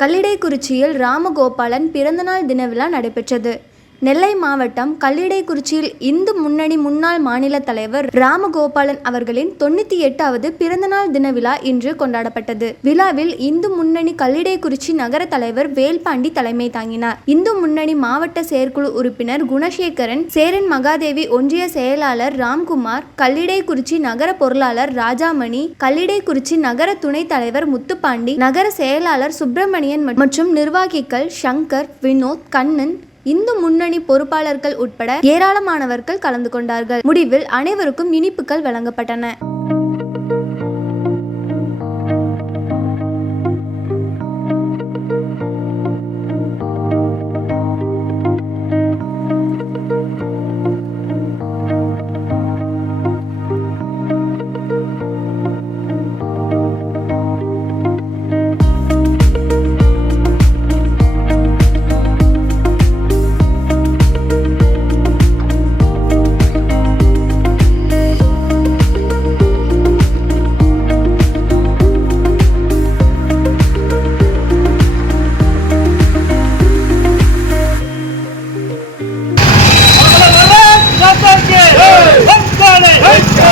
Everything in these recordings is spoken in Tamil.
கல்லிடைக்குறிச்சியில் ராமகோபாலன் பிறந்தநாள் தின விழா நடைபெற்றது. நெல்லை மாவட்டம் கல்லிடைக்குறிச்சியில் இந்து முன்னணி முன்னாள் மாநில தலைவர் ராமகோபாலன் அவர்களின் தொண்ணூத்தி எட்டாவது பிறந்தநாள் தின விழா இன்று கொண்டாடப்பட்டது. விழாவில் இந்து முன்னணி கல்லிடைக்குறிச்சி நகர தலைவர் வேல்பாண்டி தலைமை தாங்கினார். இந்து முன்னணி மாவட்ட செயற்குழு உறுப்பினர் குணசேகரன், சேரன் மகாதேவி ஒன்றிய செயலாளர் ராம்குமார், கல்லிடைக்குறிச்சி நகர பொருளாளர் ராஜாமணி, கல்லிடைக்குறிச்சி நகர துணைத் தலைவர் முத்துப்பாண்டி, நகர செயலாளர் சுப்பிரமணியன் மற்றும் நிர்வாகிகள் சங்கர், வினோத், கண்ணன், இந்து முன்னணி பொறுப்பாளர்கள் உட்பட ஏராளமானவர்கள் கலந்து கொண்டார்கள். முடிவில் அனைவருக்கும் இனிப்புகள் வழங்கப்பட்டன.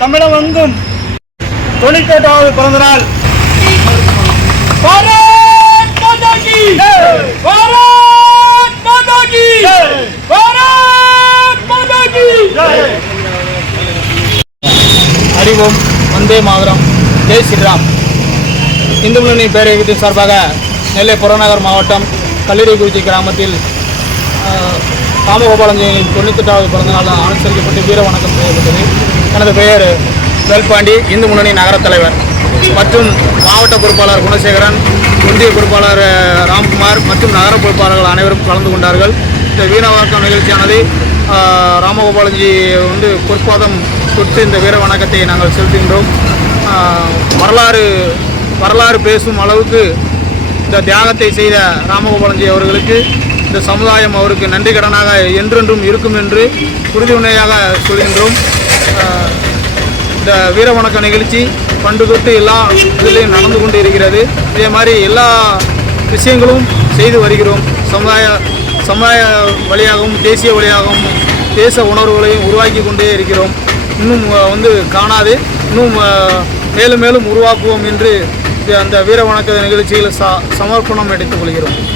தமிழகம் எங்கும் தொண்ணூத்தி எட்டாவது பிறந்த நாள் அறிவோம் வந்தே மாதரம் ஜெய் ஸ்ரீராம் இந்து முன்னணி பேரியக்கத்தின் சார்பாக நெல்லை புறநகர் மாவட்டம் கல்லிடைக்குறிச்சி கிராமத்தில் ஆஹ், ராமகோபாலஞ்சியின் தொண்ணூத்தெட்டாவது பிறந்தநாள் அனுசரிக்கப்பட்டு வீர வணக்கம் செய்யப்பட்டது எனது பெயர் வேல்பாண்டி இந்து முன்னணி நகரத் தலைவர். மற்றும் மாவட்ட பொறுப்பாளர் குணசேகரன் ஒன்றிய பொறுப்பாளர் ராம்குமார் மற்றும் நகர பொறுப்பாளர்கள் அனைவரும் கலந்து கொண்டார்கள். இந்த வீரவணக்கம் நிகழ்ச்சியானது ஆஹ், ராமகோபாலஜி வந்து பொற்பாதம் தொட்டு இந்த வீர வணக்கத்தை நாங்கள் செலுத்துகின்றோம். வரலாறு வரலாறு பேசும் அளவுக்கு இந்த தியாகத்தை செய்த ராமகோபாலஜி அவர்களுக்கு இந்த சமுதாயம் அவருக்கு நன்றி கடனாக என்றென்றும் இருக்கும் என்று உறுதியுணையாக சொல்கின்றோம். இந்த வீர வணக்க நிகழ்ச்சி பண்டு தொட்டு எல்லா இதுலேயும் நடந்து கொண்டு இருக்கிறது இதே மாதிரி எல்லா விஷயங்களும் செய்து வருகிறோம். சமுதாய சமுதாய வழியாகவும் தேசிய வழியாகவும் தேச உணர்வுகளையும் உருவாக்கி கொண்டே இருக்கிறோம். இன்னும் வந்து காணாது. இன்னும் மேலும் மேலும் உருவாக்குவோம் என்று அந்த வீர வணக்க நிகழ்ச்சியில் ச சமர்ப்பணம் எடுத்துக் கொள்கிறோம்.